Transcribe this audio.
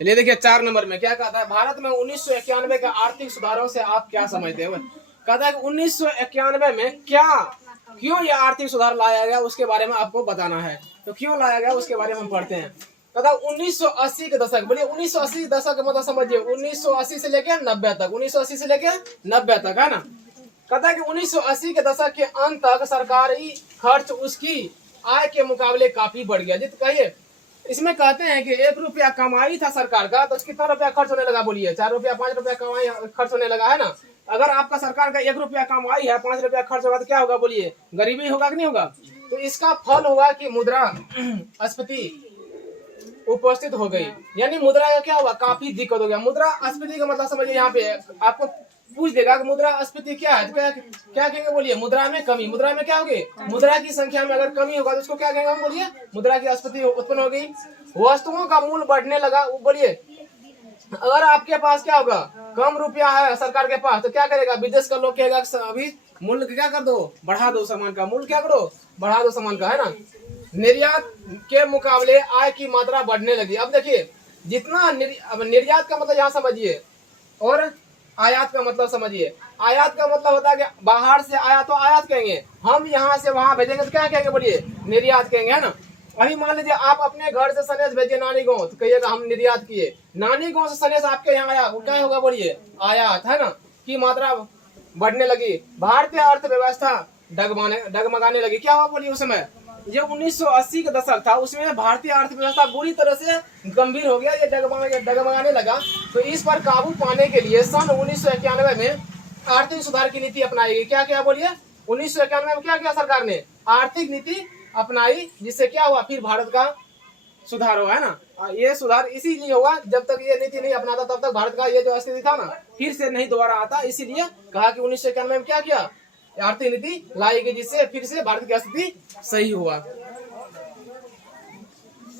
चलिए देखिए 4 नंबर में क्या कहता है, भारत में 1991 के आर्थिक सुधारों से आप क्या समझते हो। कहता है कि 1991 में क्या क्यों ये आर्थिक सुधार लाया गया उसके बारे में आपको बताना है। तो क्यों लाया गया उसके बारे में हम पढ़ते हैं। कहता है 1980 के दशक, बोलिए 1980 के दशक का मतलब समझिए 1980 से लेके 90 तक, 1980 से लेके 90 तक, है ना। कहता है कि 1980 के दशक के अंत तक सरकारी खर्च उसकी आय के मुकाबले काफी बढ़ गया। जित कहिए इसमें कहते हैं कि 1 रुपया कमाई था सरकार का तो कितना रुपया खर्च होने लगा, बोलिए 4 रुपया 5 रुपया कमाई खर्च होने लगा, है ना। अगर आपका सरकार का 1 रुपया कमाई है 5 रुपया खर्च होगा तो क्या होगा, बोलिए गरीबी होगा कि नहीं होगा। तो इसका फल होगा कि मुद्रा स्फीति उपस्थित हो गई, यानी मुद्रा का क्या हुआ, काफी दिक्कत हो गया। मुद्रा स्फीति का मतलब समझिए, यहाँ पे आपको पूछ देगा कि मुद्रा स्फीति क्या है, तो क्या कहेंगे, बोलिए मुद्रा में कमी। मुद्रा में क्या होगी, मुद्रा की संख्या में अगर कमी होगा तो उसको क्या कहेंगे हम, बोलिए मुद्रा की स्फीति उत्पन्न हो गई। वस्तुओं का मूल्य बढ़ने लगा, बोलिए अगर आपके पास क्या होगा, कम रुपया है सरकार के पास तो क्या करेगा, विदेश का लोग कहेगा अभी मूल्य क्या कर दो, बढ़ा दो, सामान का मूल्य क्या करो, बढ़ा दो सामान का, है ना। निर्यात के मुकाबले आय की मात्रा बढ़ने लगी। अब देखिए जितना अब निर्यात का मतलब यहाँ समझिए और आयात का मतलब समझिए। आयात का मतलब होता है कि बाहर से आया तो आयात कहेंगे, हम यहाँ से वहां भेजेंगे तो क्या कहेंगे, बोलिए निर्यात कहेंगे, है ना। अभी मान लीजिए आप अपने घर से सनेश भेजिए नानी गांव तो कहिएगा हम निर्यात किए। नानी गांव से सनेश आपके यहाँ आया वो क्या होगा, बोलिए आयात, है ना। की मात्रा बढ़ने लगी, भारतीय अर्थव्यवस्था डगमगाने लगी। क्या हुआ, बोलिए उस समय ये 1980 का दशक था, उसमें भारतीय अर्थव्यवस्था बुरी तरह से गंभीर हो गया, ये डगमगाने लगा। तो इस पर काबू पाने के लिए सन 1991 में आर्थिक सुधार की नीति अपनाई गई। क्या क्या, बोलिए 1991 में क्या किया सरकार ने, आर्थिक नीति अपनाई, जिससे क्या हुआ, फिर भारत का सुधार हुआ, है ना। ये सुधार इसीलिए हुआ, जब तक ये नीति नहीं अपनाता तब तक भारत का ये जो स्थिति था ना फिर से नहीं दोबारा आता। इसीलिए कहा कि 1991 में क्या किया, आर्थिक नीति लाई गई, जिससे फिर से भारत की स्थिति सही हुआ।